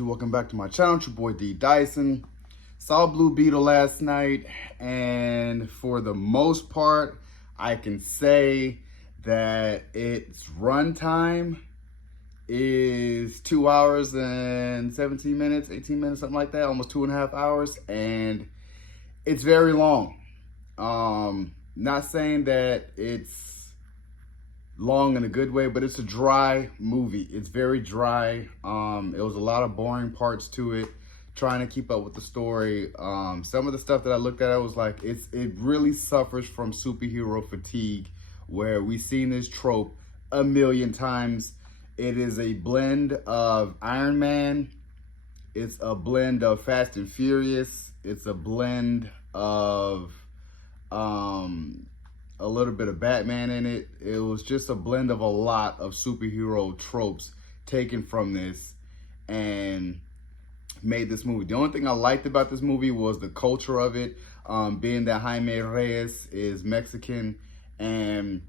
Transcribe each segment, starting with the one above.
YouTube? Welcome back to my channel. It's your boy D Dyson. Saw Blue Beetle last night, and for the most part, I can say that its runtime is 2 hours and 17 minutes, 18 minutes, something like that, almost 2.5 hours, and it's very long. Not saying that it's long in a good way, but it's a dry movie. It's very dry. It was a lot of boring parts to it, trying to keep up with the story. Some of the stuff that I looked at, I was like, it really suffers from superhero fatigue, where we've seen this trope a million times. It is a blend of Iron Man. It's a blend of Fast and Furious. It's a blend of a little bit of Batman in it. It was just a blend of a lot of superhero tropes taken from this and made this movie. The only thing I liked about this movie was the culture of it, being that Jaime Reyes is Mexican, and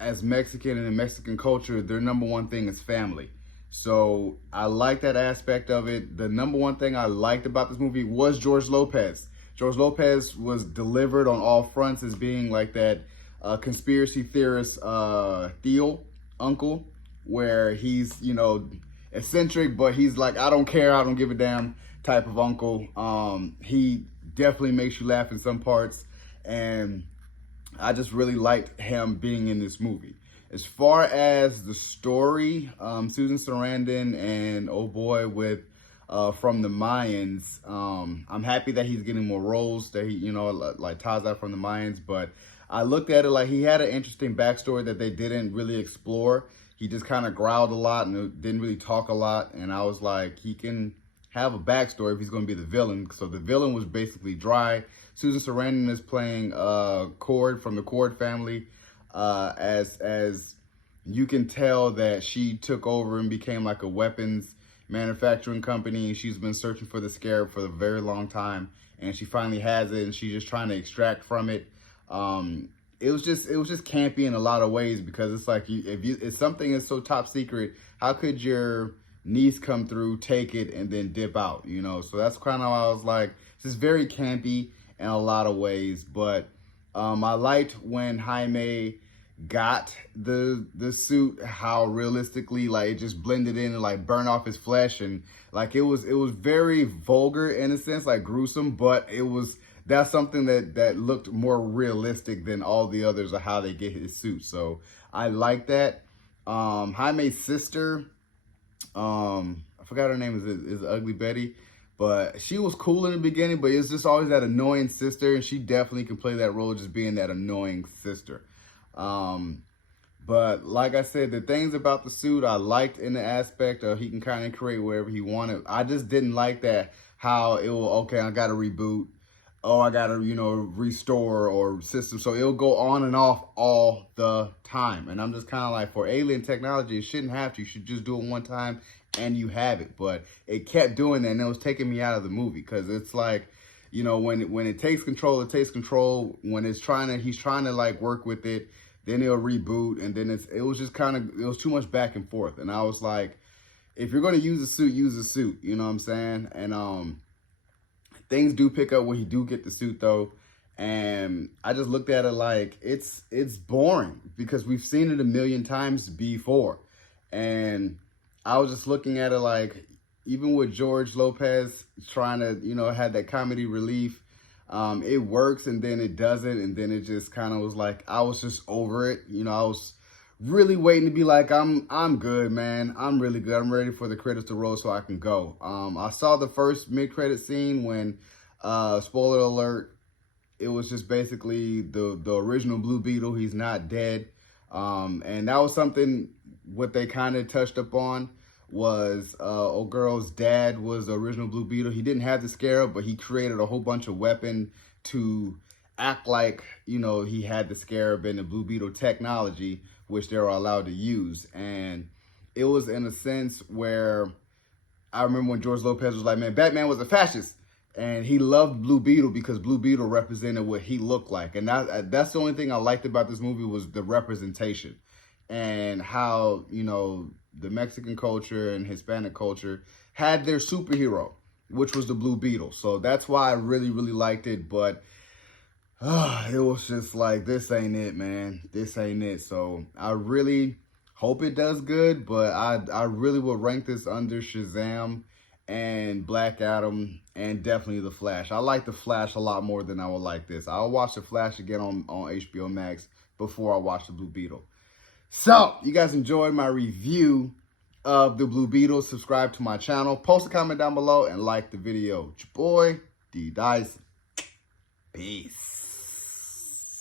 as Mexican and in Mexican culture, their number one thing is family. So I like that aspect of it. The number one thing I liked about this movie was George Lopez. George Lopez was delivered on all fronts as being like that conspiracy theorist Theo uncle, where he's, you know, eccentric, but he's like, I don't care, I don't give a damn type of uncle. He definitely makes you laugh in some parts, and I just really liked him being in this movie. As far as the story, Susan Sarandon and oh boy with from the Mayans, I'm happy that he's getting more roles, that he, you know, like Taza from the Mayans, but I looked at it like he had an interesting backstory that they didn't really explore. He just kind of growled a lot and didn't really talk a lot, and I was like, he can have a backstory if he's going to be the villain. So the villain was basically dry. Susan Sarandon is playing Cord from the Cord family, as you can tell that she took over and became like a weapons manufacturing company, and she's been searching for the Scarab for a very long time, and she finally has it, and she's just trying to extract from it. It was just campy in a lot of ways, because it's like, if something is so top secret, how could your niece come through, take it, and then dip out, you know? So that's kind of how I was like, this is very campy in a lot of ways. But I liked when Jaime got the suit, how realistically like it just blended in and like burned off his flesh, and like it was very vulgar in a sense, like gruesome, but that's something that looked more realistic than all the others of how they get his suit. So I like that. Jaime's sister, I forgot her name, is Ugly Betty, but she was cool in the beginning, but it's just always that annoying sister, and she definitely can play that role, just being that annoying sister. But like I said, the things about the suit I liked in the aspect of he can kind of create whatever he wanted. I just didn't like that how it will, okay, I got to reboot. Oh, I got to, you know, restore or system. So it'll go on and off all the time. And I'm just kind of like, for alien technology, it shouldn't have to. You should just do it one time and you have it. But it kept doing that, and it was taking me out of the movie, because it's like, you know, when it takes control, it takes control. When he's trying to like work with it, then it'll reboot, and then it was too much back and forth. And I was like, if you're going to use a suit, use a suit, you know what I'm saying? And things do pick up when you do get the suit though. And I just looked at it like, it's boring, because we've seen it a million times before. And I was just looking at it like, even with George Lopez trying to, you know, have that comedy relief, it works, and then it doesn't, and then it just kind of was like, I was just over it. You know, I was really waiting to be like, I'm good, man. I'm really good. I'm ready for the credits to roll so I can go. I saw the first mid-credit scene when, spoiler alert, it was just basically the original Blue Beetle. He's not dead. And that was something what they kind of touched upon, was old girl's dad was the original Blue Beetle. He didn't have the Scarab, but he created a whole bunch of weapon to act like, you know, he had the Scarab and the Blue Beetle technology, which they were allowed to use. And it was in a sense where I remember when George Lopez was like, man, Batman was a fascist. And he loved Blue Beetle because Blue Beetle represented what he looked like. And that's the only thing I liked about this movie, was the representation, and how, you know, the Mexican culture and Hispanic culture had their superhero, which was the Blue Beetle. So that's why I really, really liked it. But it was just like, this ain't it, man. This ain't it. So I really hope it does good, but I really would rank this under Shazam and Black Adam and definitely The Flash. I like The Flash a lot more than I would like this. I'll watch The Flash again on HBO Max before I watch the Blue Beetle. So, you guys enjoyed my review of the Blue Beetle. Subscribe to my channel. Post a comment down below and like the video. It's your boy, D Dyson. Peace.